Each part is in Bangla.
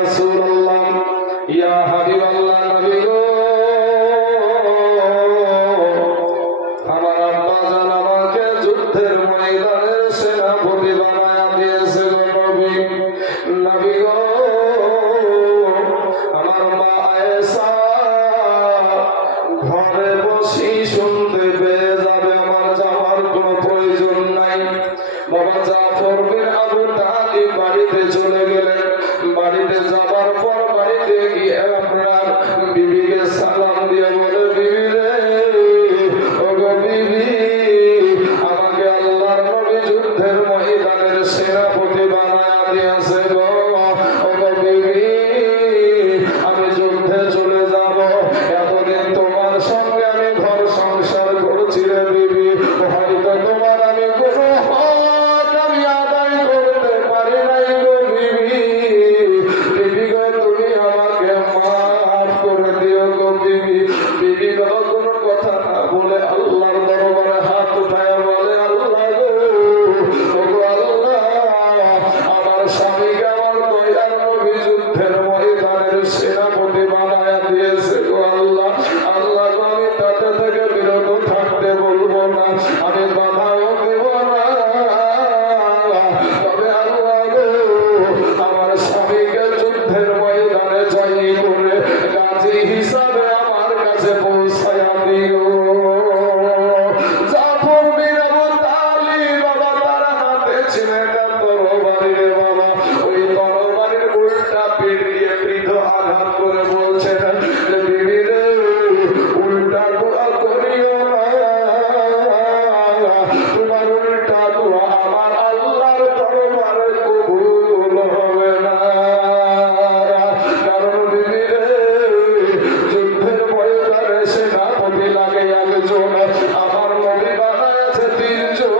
রাসূলুল্লাহ ইয়া হাবিবাল্লাহ নবী গো আমার আব্বা জান আমাকে যুদ্ধের ময়দানে সেনাপতি বানায়া দিয়েছে গো নবী গো আমার মা আয়েশা ঘরে বসে শুনতে পেয়ে যাবে, আমার যাওয়ার কোনো প্রয়োজন নাই। বাবা জাফর বিন আবু তালিব বাড়িতে চলে গেলেন। বাড়িতে যাবার পর বাড়িতে গিয়ে আপনার বিবিকে সালাম দিয়ে বলে, বিবি রে ও গো বিবি, আমাকে আল্লাহর নবী যুদ্ধের ময়দানের সেনাপতি বানায়া দিয়েছে গো। ও গো বিবি, আমি যুদ্ধে চলে যাব। এতদিন তোমার সঙ্গে আমি ঘর সংসার করছি রে বিবি, হয়তো তোমার আমি কোনো হক আমি আদায় করতে পারি নাই গো বিবি। বিবি গো তুমি আমাকে মাফ করে দিও গো বিবি। বিবি গো কোনো কথা না বলে আল্লাহর দরবারে হাত উঠায় বলে, আল্লাহ গো, ও গো আল্লাহ, আমার স্বামীকে আমার দয়ার নবী যুদ্ধের ময়দানের সেনাপতি বানায়া দিয়েছে গো আল্লাহ। আল্লাহ গো আমি তাতে থেকে বিরত থাকতে বলবো না, আমি বাধাও দেব না, তবে আল্লাহ গো আমার স্বামীকে যুদ্ধের ময়দানে জয়ী করে গাজী হিসাবে আমার কাছে পৌঁছায়া দিও। জাফর বিন আবু তালিব বাবা তার হাতে ছিল একটা তরবারি রে বাবা, ওই তরবারির উল্টা পিঠ দিয়ে পৃথ আঘাত করে বলছেন, বিবি রে উল্টা দোয়া করিও না, তোমার উল্টা দোয়া আমার আল্লাহর দরবারে কবুল হবে না। কারণ বিবি রে যুদ্ধের ময়দানে সেনাপতি লাগে একজন, আমার নবী বানাইছে তিনজন।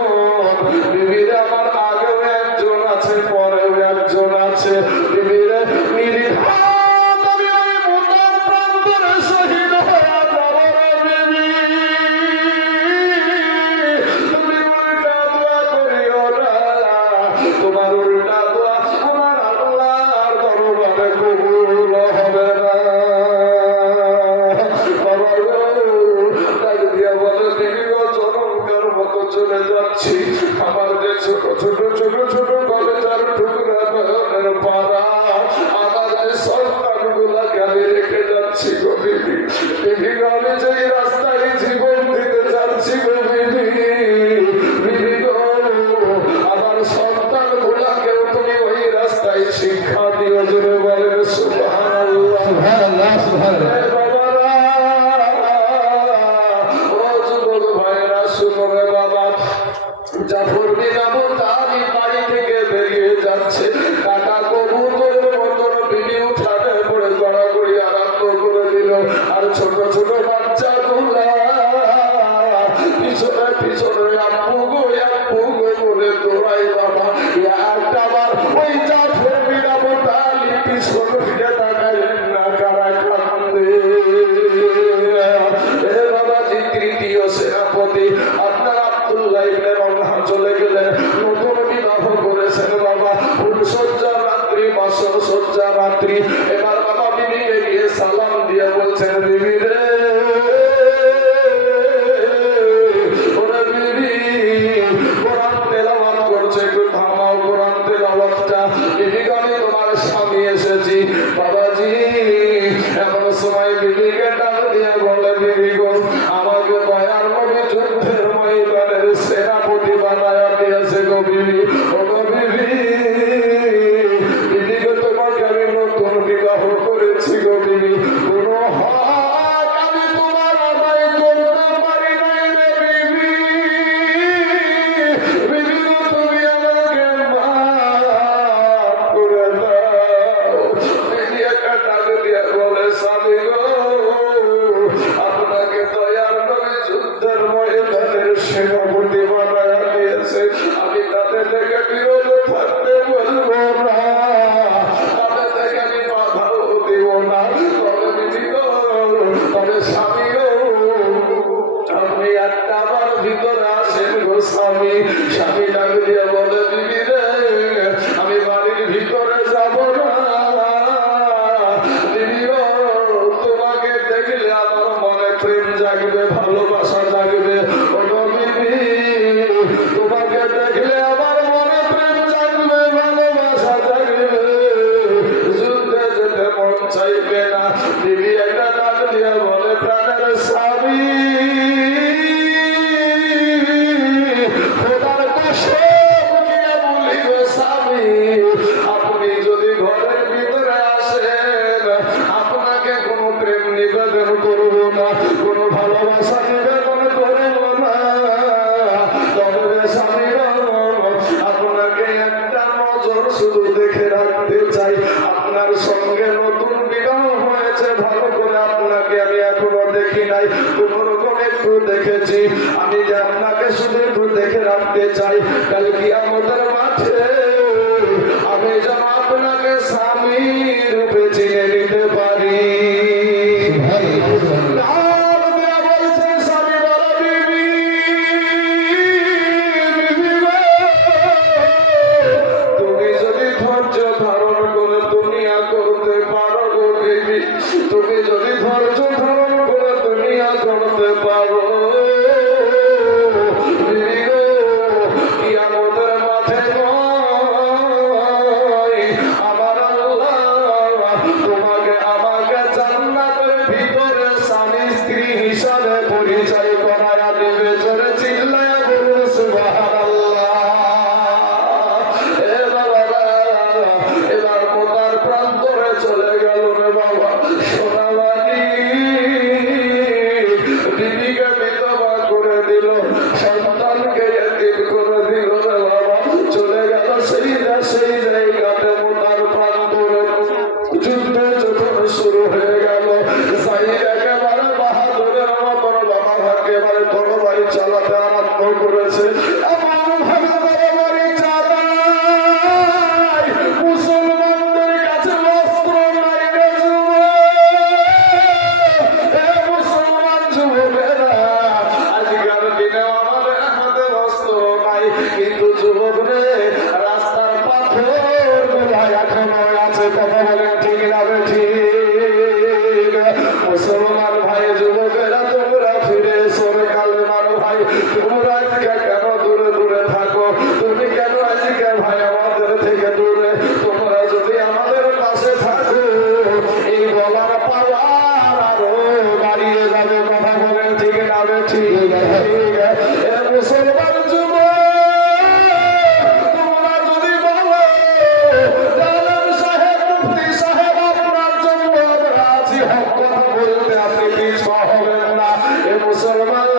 বিবি রে আমার আগেও একজন আছে, পরেও একজন আছে। বিবি রে নির্ঘাত আমি ওই মুতার প্রান্তরে শহীদ হয়ে যাব রে বিবি। তুমি উল্টা দোয়া করিও না, তোমার উল্টা দোয়া আমার আল্লাহর দরবারে কবুল হবে না। বাবা গো ডাক দিয়া বলে, বিবি গো চমৎকার মতো চলে যাচ্ছি, আমার যে ছোট ছোট ছোট ছোট কলেজার টুকরা নয়নের পাড়া আমার এই সন্তানগুলাকে আমি রেখে যাচ্ছি গো বিবি। বিবি গো আমি যেই রাস্তায় জীবন দিতে যাচ্ছি গো বিবি, বিবি গো আমার সন্তানগুলাকেও তুমি ওই রাস্তায় শিক্ষা দিও। জোরে বলেন সুবহানাল্লাহ সুবহানাল্লাহ সুবহানাল্লাহ। বাবারা ও যুবক ভাইরা শুনো রে বাবা, জাফর বিন আবু তালিব বাড়ি থেকে বেরিয়ে যাচ্ছে, কাটা কবুতরের মতন বিবি উঠানে পড়ে গড়াগড়ি আরম্ভ করে দিল। আর ছোট ছোট বাচ্চাগুলা পিছনে পিছনে আব্বু গো বলে দৌড়াই বাবা। একটা বার ওই জাফর বিন আবু তালিব পিছন ফিরে তাকালেন না, কারা কান্দে। এ বাবাজি তৃতীয় সেনাপতি আপনার আব্দুল্লাহ ইবনে রাওহা চলে গেলেন, নতুন বিবাহ করেছেন বাবা, ফুলসজ্জা রাত্রি বাসর সজ্জা রাত্রি। এবার বাবা বিবিকে গিয়ে সালাম দিয়ে বলছেন, বিবি রে ওরে বিবি, কোরআন তেলাওয়াত করছে, একটু থামাও কোরআন তেলাওয়াতটা। বিবি গো আমি তোমার স্বামী এসেছি। বাবাজি এমন সময় বিবিকে ডাক দিয়ে বলে, বিবি গো আমাকে দয়ার নবী যুদ্ধের ময়দানের সেনাপতি বানায়া দিয়েছে গো বিবি। ও গো বিবি, বিবি গো তোমাকে আমি নতুন বিবাহ করেছি গো বিবি, কোনো হক আমি তোমার আদায় করতে পারি নাই রে বিবি। বিবি গো তুমি আমাকে মাফ করে দাও। বিবি একটা ডাক দিয়ে বলে, স্বামী গো রাখতে চাই কাল কিয়ামতের মাঠে আমি যেন আপনাকে স্বামী রূপে চিনে নিতে পারি। তুমি যদি ধৈর্য ধারণ করে দুনিয়া করতে পারো কিয়ামতের মাঠে আমার আল্লাহ তোমাকে আমাকে জান্নাতের ভিতরে স্বামী স্ত্রী হিসাবে পরিচয় করায়া দেবে। জোরে চিল্লায়া বলুন সুবহানাল্লাহ। এবার মোতার প্রান্তরে চলে গেল রে বাবা সোনাবাড়ি বিবিকে বিধবা করে দিল, সন্তানকে এতিম করে দিল রে বাবা। চলে গেল সেই জায়গাতে মোতার প্রান্তরে যুদ্ধ যখন শুরু হয়ে গেল সাইদ একেবারে বাহাদুরের মতন বাবা একেবারে তরবারি চালাতে আরম্ভ করেছে। এমন ভাবে তরবারি চালায় মুসলমানদের কাছে অস্ত্র নাই রে মুসলমান যুবকেরা। আজকাল দিনে আমাদের হাতে অস্ত্র নাই, কিন্তু যুবক রে রাস্তার পাথর গুলাই এখনো আছে। কথা বলেন ঠিক না ঠিক? মুসলমান ভাই যুবকেরা তোমরা ফিরে এসো রে কালেমার ভাই। তোমরা আজকে কেন দূরে দূরে থাকো? তুমি কেন আজকে ভাই আমাদের থেকে দূরে? তোমরা যদি আমাদের পাশে থাকো এই গলার পাওয়ার আরো বাড়িয়ে যাবে। কথা বলেন ঠিক না ঠিক? মুসলমান যুবক তোমরা যদি বলো জালাল সাহেব মুফতি সাহেব আপনার জন্য রাজি হক কথা বলতে আপনি পিছপা হবেন না। এ মুসলমান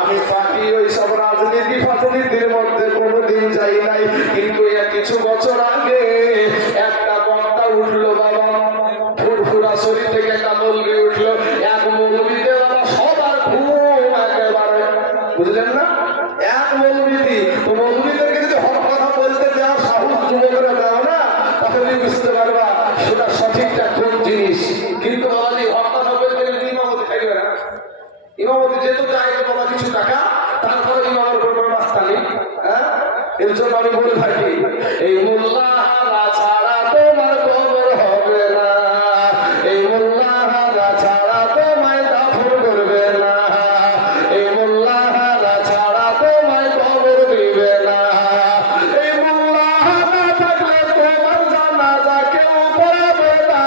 আমি বাকি ওই সব রাজনীতি ফাজনীতির মধ্যে কোনোদিন যাই নাই, কিন্তু কিছু বছর আগে একটা বক্তা উঠলো বাবা ফুরফুরা শরীর থেকে একটা মৌলবি উঠলো। এক মৌলবিতে বাবা সবার ঘুম একেবারে, বুঝলেন না? এক মৌলবি তো মৌলবিদেরকে যদি হক কথা বলতে দেওয়া সাহস যুবকরা দেও না, তাহলে বুঝতে পারবা সেটা সঠিকটা কোন জিনিস। কিন্তু বাবাজি হক কথা বলতে গেলে ইমামতি থাকবে না। ইমামতি যেহেতু চাই বাবা কিছু টাকা, তারপরে ইমামের কোনো রাস্তা নেই। হ্যাঁ, এর জন্য আমি বলে থাকি এই মোল্লাহারা ছাড়া তোমার কবর হবে না, এই মোল্লাহারা ছাড়া তোমায় দাফন করবে না, এই মোল্লাহারা ছাড়া তোমায় কবর দিবে না, এই মোল্লাহারা থাকলে তোমার জানাজা কেউ পড়াবে না।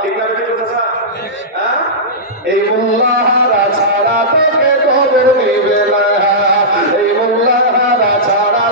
ঠিক না ঠিক কথা? হ্যাঁ, এই মোল্লাহারা ছাড়া তোকে কবর দিবে না, এই মোল্লাহারা ছাড়া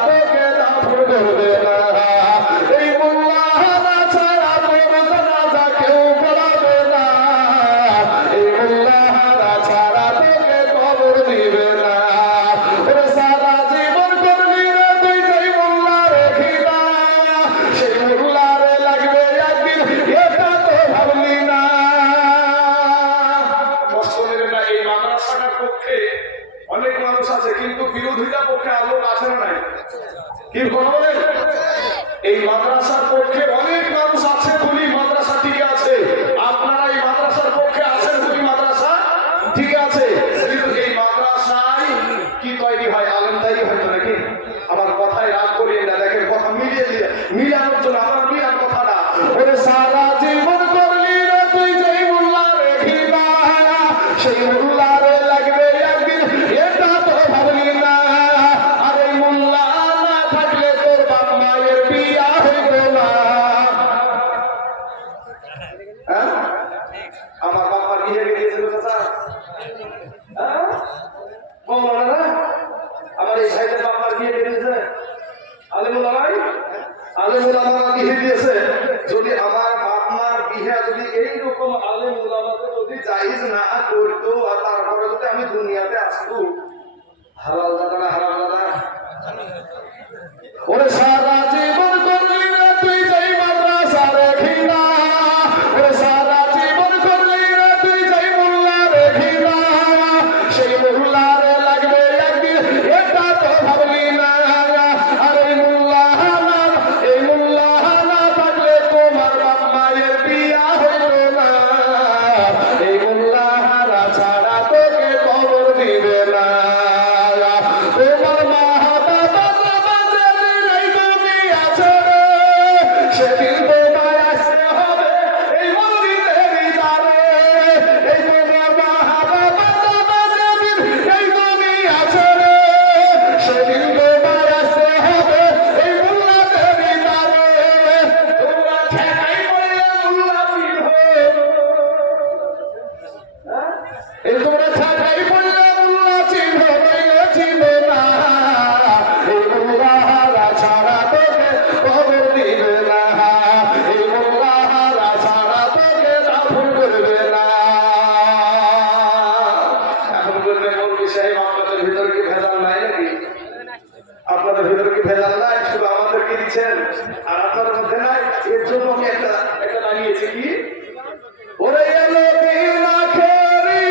ওরে এলো দিন আখেরি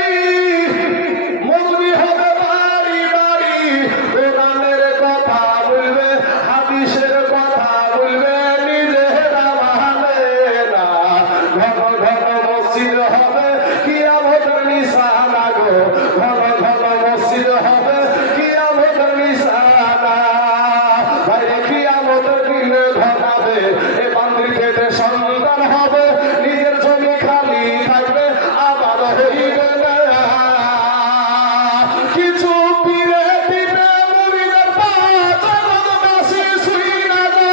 মৌলবি হবে বাড়ি বাড়ি কোরআনের কথা বলবে হাদিসের কথা বলবে নিজেরা মানে না ঘন ঘন মসজিদ হবে কিয়ামতের নিশানা গো ঘন ঘন মসজিদ হবে কিয়ামতের নিশানা ভাইরে কিয়ামতের দিনে ঘটাবে এ বান্দির পেটে সন্তান হবে নিজের জমি খালি থাকবে আবার হইবে না কিছু পীরে দিবে মুরিদের পা জগৎবাসী শুই না যা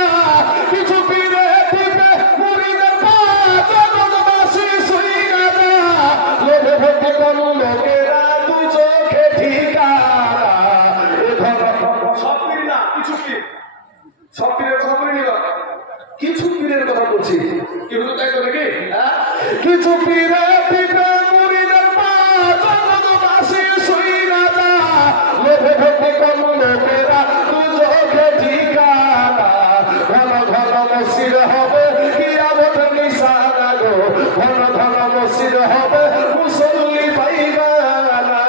কিছু পীরে দিবে মুরিদের পা জগৎবাসী শুই না যা লোভে ভক্তি করল লোকেরা দু চোখে ঠিকানা এ ধরনের সব পীর না কিছু পীর সব পীরের কথা বলে নিবা কিছু পীরের কথা বলছি কি হলো তাই তো নাকি কিছু পীরে দিবে মুরিদের পা জগৎবাসী শুই না যা লোভে ভক্তি করল লোকেরা দু চোখে ঠিকানা ঘন ঘন মসজিদ হবে কিয়ামতের নিশানা গো ঘন ঘন মসজিদ হবে মুসল্লি পাইবা না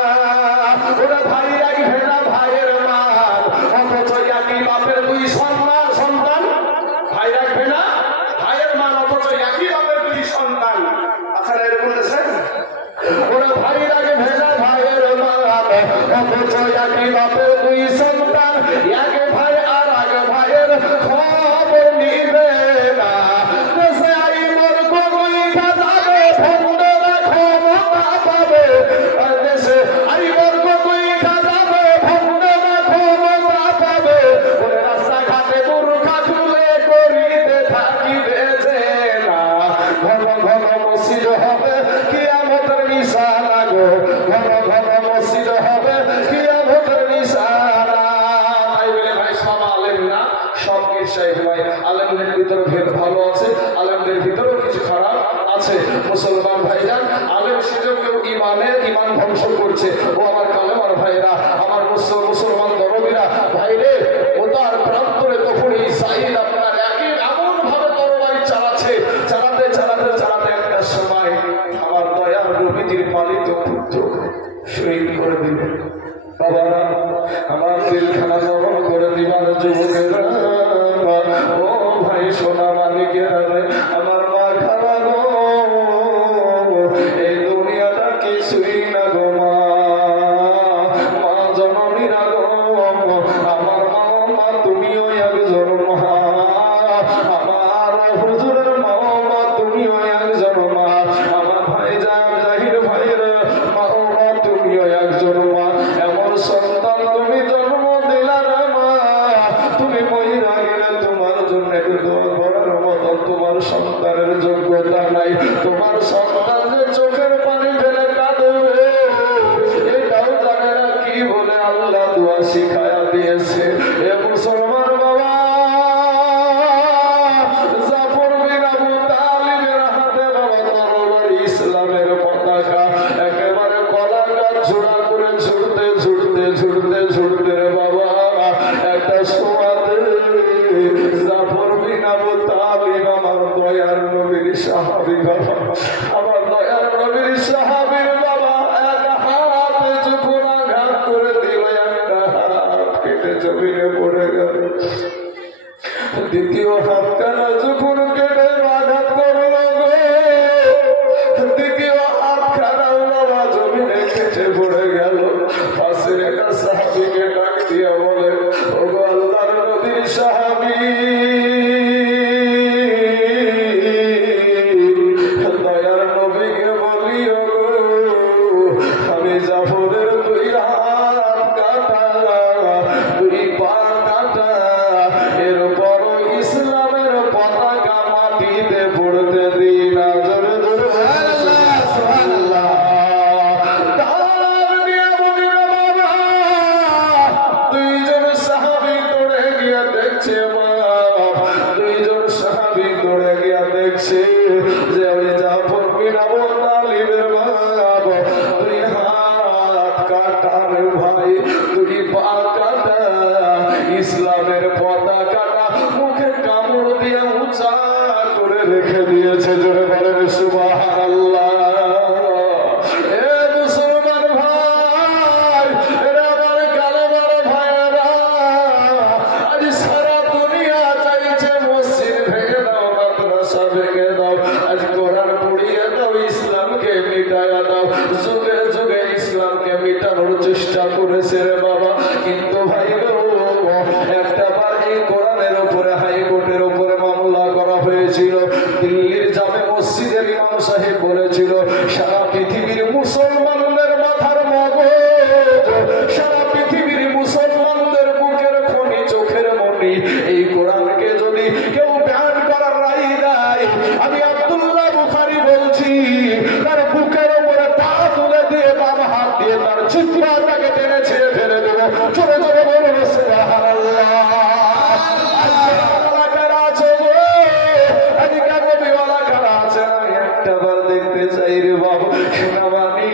ওরা ভাই রাখবে না ভাইয়ের মান অথচ একই বাপের দুই সন্তান ভাই রাখবে না ভাইয়ের মান অথচ একই বাপের দুই সন্তান আচ্ছা এর বলতেছেন ওরা ভাই রাখবে না ভাইয়ের মান অথচ একই বাপের দুই সন্তান এক ভাই আর এক ভাইয়ের খবর নিবে না দেশে আই মোর কই খাবে ভন্ডরা ক্ষমতা পাবে দেশে আই মোর কই খাবে ভন্ডরা ক্ষমতা পাবে ওরে রাস্তাঘাটে বুরখা খুলে করিতে থাকিবে যে না ঘন ঘন মসজিদ হবে কিয়ামতের নিশানা গো ঘন ঘন মসজিদ হবে কিয়ামতের নিশানা তাই বলে ভাই সব আলেম না সব পীর সাহেব নয় আলেমদের ভিতরে ভেদ ভালো আছে আলেমদের ভিতরেও কিছু খারাপ আছে মুসলমান ভাইজান আলেম সেজন্য কেউ ইমান ধ্বংস করছে ও আমার কালেমার ভাইরা আমার মুসলমান দরবিরা ভাইরে ও তার প্রান্তরে তখনই সাইদ আপনার একই এমন ভাবে তরবারি চালাচ্ছে চালাতে চালাতে চালাতে একটা সময় আমার দয়ার নবীজির পালিত পুত্র শহীদ করে দিবে বাবারা আমার দিলখানা নরম করে দিবার যুবকেরা ও ভাই সোনা মালিকেরা আমার মা খাওয়া গো এই দুনিয়াটা কিছুই না গো মা জননীরা গো আমার মা তুমিও একজন মা আমার হুজুরের মা তুমিও একজন মা আমার ভাই জাহির ভাইয়ের মা তুমিও একজন মা এমন সন্তান তুমি জন্ম দিলার মা তুমি মহিলা গেলে তোমার জন্য দোয়া করার মতন তোমার সন্তানের যোগ্যতা নাই তোমার সন্তানের চোখের পানি ফেলে কাঁদবে এটাও জানে না কি বলে আল্লাহ দোয়া শিখায়া দিয়েছে এ মুসলমান বাবা জাফর বিন আবু তালিবের হাতে বাবা তরবারি ইসলামের পতাকা একেবারে কলা গাছ ঝোড়া করে ঝুড়তে ঝুড়তে ঝুড়তে ঝুড়তে রে বাবা একটা সময়তে জাফর বিন আবু তালিব আমার দয়ার নবীর সাহাবী বাবা আমার দয়ার নবীর সাহাবীর বাবা এক হাত যখন আঘাত করে দিল একটা হাত কেটে জমিনে পড়ে গেল দ্বিতীয় হাত কানা যখন কেটে আঘাত করল গো দ্বিতীয় হাত খানা বাবা জমিনে কেটে পড়ে গেল পাশের একটা সাহাবীকে ডাক দিয়ে বলে ও গো আল্লাহর নবীর সাহাবী দয়ার নবীকে বলিও গো আমি জাফরের দুই হাত কাটা দুই পা কাটা এরপর ইসলামের পতাকা মাটিতে পড়তে দিই না জোরে জোরে সুবহানাল্লাহ তার দিয়ে বলি না বাবা দুইজন সাহাবী দৌড়ে গিয়ে দেখছে দুইজন সাহাবী দৌড়ে গিয়ে দেখছে যে ওই জাফর বিন আবু তালিবের বাবা দুই হাত কাটা রে ভাই দুই পা কাটা ইসলামের পতাকাটা মুখে কামড় দিয়ে উঁচা করে রেখে দিয়েছে জোরে বলেন সুবহানাল্লাহ চেষ্টা করেছে রে বাবা, কিন্তু ভাই গো একটা বার এই কোরআনের উপরে হাইকোর্টের উপরে মামলা করা হয়েছিল। দিল্লির জামে মসজিদের ইমাম সাহেব বলেছিল সারা পৃথিবীর মুসলমানদের মাথার মগজ, সারা পৃথিবীর মুসলমানদের বুকের খনি, চোখের মনি, এই কোরআনকে যদি কেউ ব্যান করার রায় দেয়, আমি আব্দুল্লাহ বুখারী বলছি তার বুকের উপরে পা তুলে দিয়ে বাম হাত দিয়ে তার চিৎকারটাকে টেনে ছিঁড়ে ফেলে দেবো। চলে যাবে বলুন সুবহানাল্লাহ। দেখতে চাই রে বাবু সোনাবানি,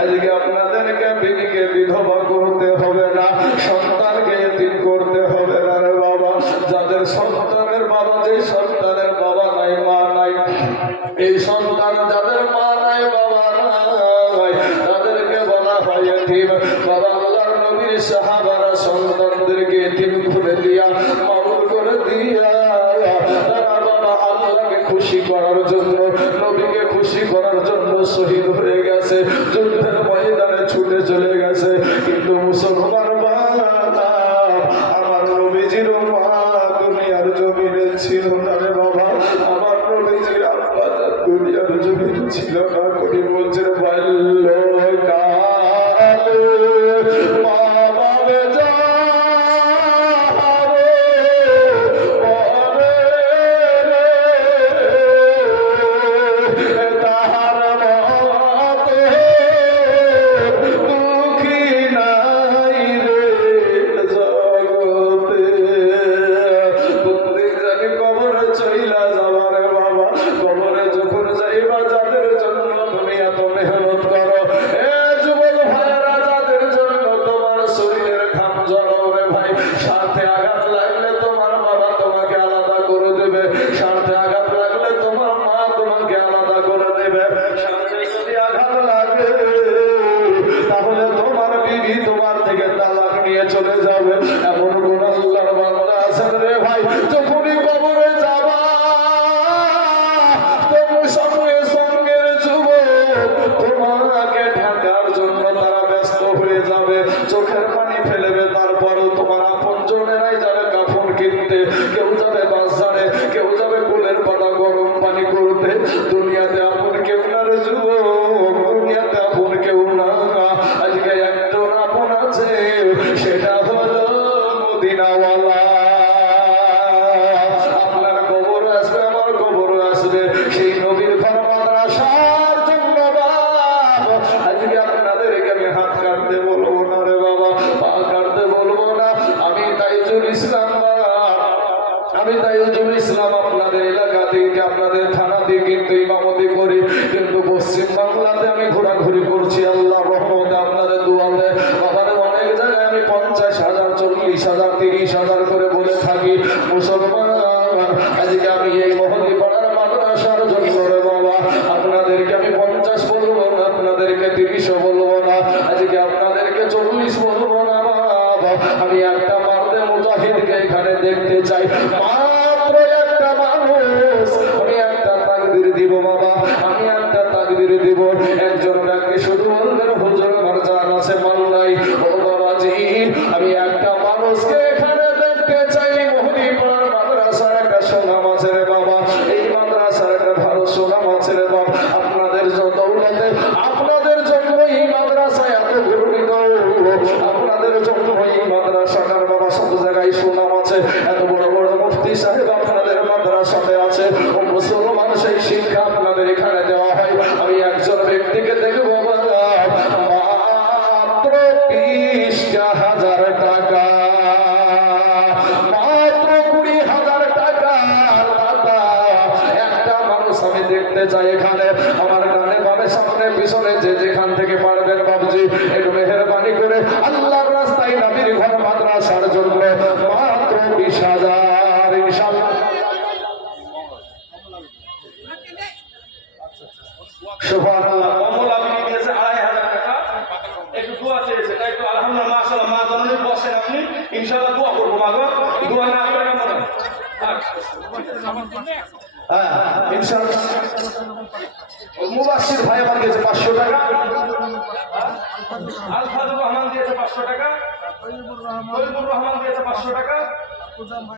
আজকে আপনাদেরকে বিবিকে বিধবা করতে হবে না, সন্তানকে এতিম করতে হবে না রে বাবা। যাদের সন্তানের বাবা, যে সন্তানের বাবা নাই মা নাই, এই সন্তান যাদের মা নাই বাবা নাই, তাদেরকে বলা হয় এতিম। বাবা আল্লাহর নবীর সাহাবারা সন্তানদেরকে এতিম করে দিয়া, মামুর করে দিয়া, তারা বাবা আল্লাহকে খুশি করার জন্য, নবীকে খুশি করার জন্য শহীদ হয়ে গেছে, যুদ্ধের ময়দানে ছুটে চলে গেছে। কিন্তু মুসলমান বাবা, আমার নবীজির মা দুনিয়ার জমিনে ছিল না রে বাবা, আমার নবীজির আব্বা দুনিয়ার জমিনে ছিল না। করি বলছে চলে যাবে। এমন কোন আল্লাহর বান্দা আছেন রে ভাই, যখনই কবরে যাবা তোমার সঙ্গে সঙ্গের যুবক তোমাকে ঢাকার জন্য তারা ব্যস্ত হয়ে যাবে, চোখের পানি ফেলবে। তারপরেও তোমার আপন জনেরাই যাবে কাফন কিনতে, কেউ যাবে বাজারে, কেউ যাবে কুলের পাতা গরম পানি করতে। দুনিয়াতে আপন কেউ না রে যুবক, দুনিয়াতে আপন কেউ না। আজকে একজন আপন আছে, সেটা হলো মদিনাওয়ালা। আপনার কবর আসবে, আমার কবর আসবে, সেই নবীর ঘর মাদ্রাসার জন্য আজকে আপনাদেরকে আমি হাত কাটতে বলবো না রে বাবা, পা কাটতে বলবো না। আমি তাইজুল ইসলাম, আমি তাইজুল ইসলাম আপনাদের এলাকা থেকে, আপনাদের থানা দিয়ে কিন্তু ইমামতি করি, কিন্তু পশ্চিম বাংলাতে আমি ঘোরাঘুরি করছি। আল্লাহ রহমতে আপনাদের দুয়াতে বাবার অনেক জায়গায় আমি 50,000, 40,000, 30,000 করে বলে থাকি। মুসলমান আজকে আমি এই মহদি পাড়ার মাদ্রাসার জন্য রে বাবা আপনাদেরকে আমি 50 বলবো না, আপনাদেরকে 30 বলবো না, আজকে আপনাদেরকে 40 বলবো না বাবা। আমি একটা মারদে মুজাহিদকে এখানে দেখতে চাই, মাত্র একটা মানুষ। আমি একটা তাকবীর দিব বাবা, আমি একটা তাকবীর দিব। একজন ব্যক্তি শুধু বলবেন হুজুর আমার জান আছে, মাল নাই। ও বাবাজি, আমি একটা মানুষকে এখানে দেখতে চাই। মোহনী পাড়ার মাদ্রাসার একটা সুনাম আছে রে বাবা, এই মাদ্রাসার একটা ভালো সুনাম আছে রে বাবা। আপনাদের দৌলতে, আপনাদের জন্য এই মাদ্রাসা এত গর্বিত, আপনাদের জন্য এই মাদ্রাসাটার বাবা সব জায়গায় সুনাম আছে। এত বড় বড় মুফতি সাহেব আপনাদের মাদ্রাসাতে আছে। ও মুসলমান, সেই শিক্ষা আপনাদের এখানে দেওয়া হয়। আমি একজন ব্যক্তিকে দেখবো মাত্র 20,000 টাকা, মাত্র 20,000 টাকা দাদা। একটা মানুষ আমি দেখতে চাই এখানে, আমার ডানে বামে সামনে পিছনে যে যেখান থেকে পারবেন বাবুজি একটু মেহেরবানি করে আল্লাহর রাস্তায় নবীর ঘর মাদ্রাসার জন্য মাত্র 20,000 ইনশাআল্লাহ। সুবহানাল্লাহ। কমল আপনি দিয়েছে 2,500 টাকা, একটু দোয়া চেয়েছে, তাই তো আলহামদুলিল্লাহ মাশাআল্লাহ। মা জননী বসেন আপনি, ইনশাআল্লাহ দোয়া করব। মাগো দোয়া না করে কেমন? হ্যাঁ ইনশাআল্লাহ। মুবাশশির ভাই আমার কাছে 500 টাকা। আলফাজুর রহমান দিয়েছে 500 টাকা, তৈবুর রহমান দিয়েছে 500 টাকা,